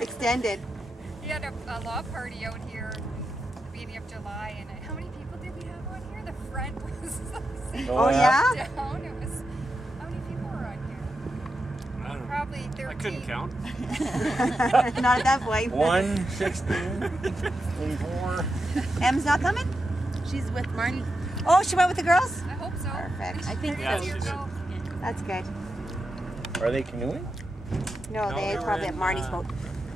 Extended. We had a law party out here at the beginning of July, and how many people did we have on here? The front was Oh yeah? down. It was, how many people were on here? I don't know. Probably 13. I couldn't count. Not at that point. 1, 16, 24. Em's not coming? She's with Marnie. Oh, she went with the girls? I hope so. Perfect. I think Yeah, so. she did. That's good. Are they canoeing? No, No, they they were probably in, at Marnie's boat.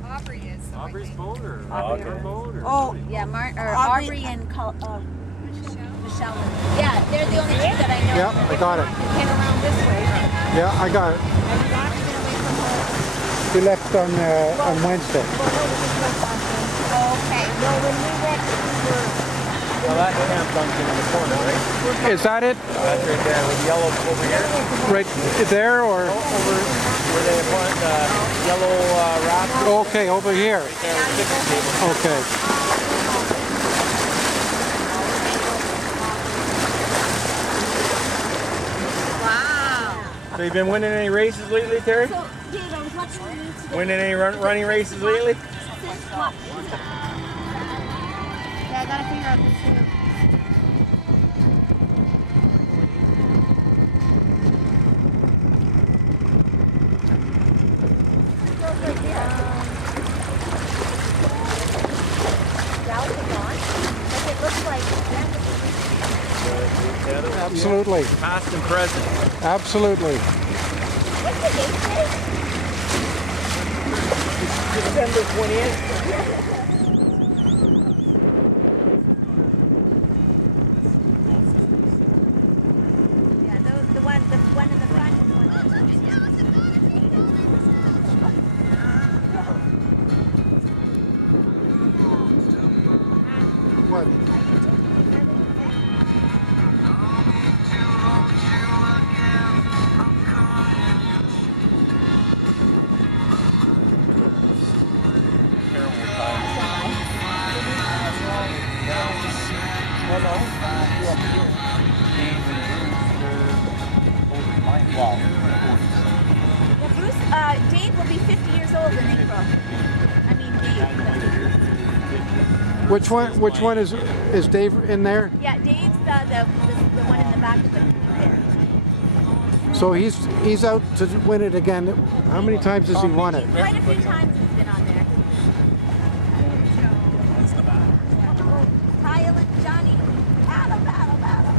Aubrey is. So Aubrey's boat or Aubrey. her boat or Oh, Yeah, Aubrey- Aubrey and Michelle. Yeah, they're the only two that I know. Yeah, I got it. Came around this way. Yeah, I got it. We left on Wednesday. Okay. Well, when we went, Well, that's Camp Duncan in the corner, right? Is that it? That's right there with yellow over here. Right there or? Over where they put yellow wrap. Okay, over here. Right there with the picnic table. Okay. So you've been winning any races lately, Terry? so, Dave, I was watching the news today. Winning any running races lately? Yeah, I gotta figure out this too. It looks like Absolutely. Past and present. Absolutely. what's the date today? December 28th. Yeah, the one in the front and the one in the What? Well, Bruce, Dave will be 50 years old in April. I mean, Dave. Which one is Dave in there? Yeah, Dave's the one in the back of the there. So he's out to win it again. How many times has he won it? Quite a few times he's been on there. Oh, Kyle and Johnny. Battle, battle, battle.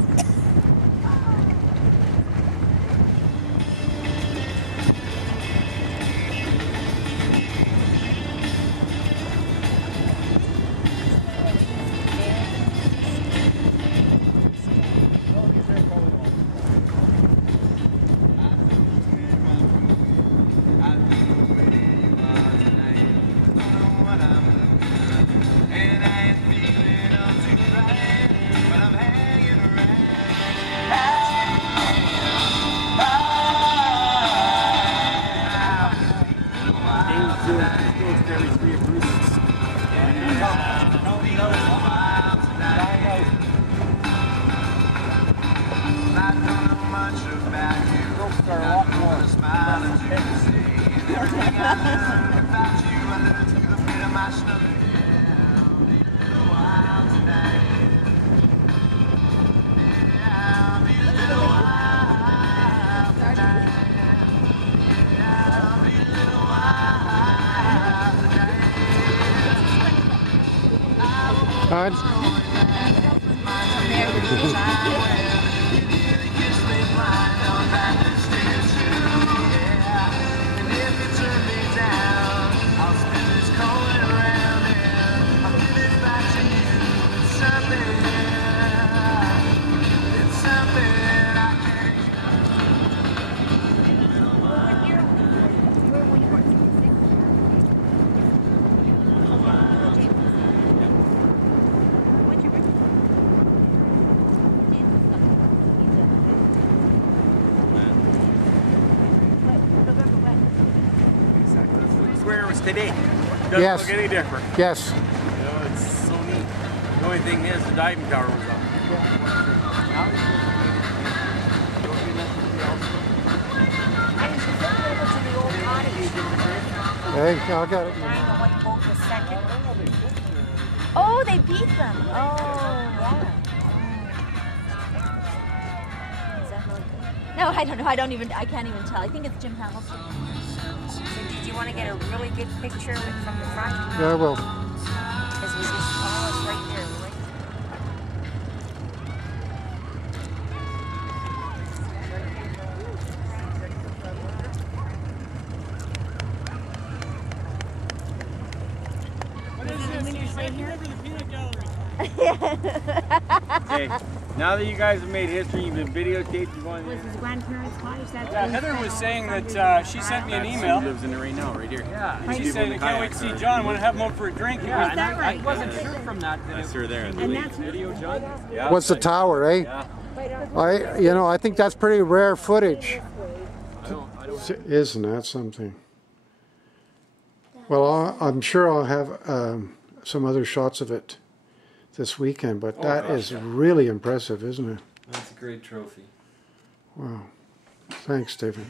Where it was today. Doesn't Yes. look any different. Yes. You know, it's so neat. The only thing is the diving tower was up. Hey, I got it. Nine, the white boat was second. Oh, they beat them. Oh, yeah. Is that really good? No, I don't know. I can't even tell. I think it's Jim Hamilton. So did you want to get a really good picture from the front? Yeah, well, Because we just, oh, it's right there, right? Okay, now that you guys have made history, you've been videotaped, you're going Was there. his grandparents' wives? Yeah, Heather was saying that she sent me an email. She lives in it right now, right here. Yeah, she said, I can't wait to see John. Want to have him over for a drink. Yeah, and that right? I wasn't sure from that. That's her there. And that's Video, John? Yeah. what's the tower, eh? Yeah. I think that's pretty rare footage. I don't. Isn't that something? Well, I'm sure I'll have some other shots of it this weekend, but that is really impressive, isn't it? That's a great trophy. Wow. Thanks, Stephen.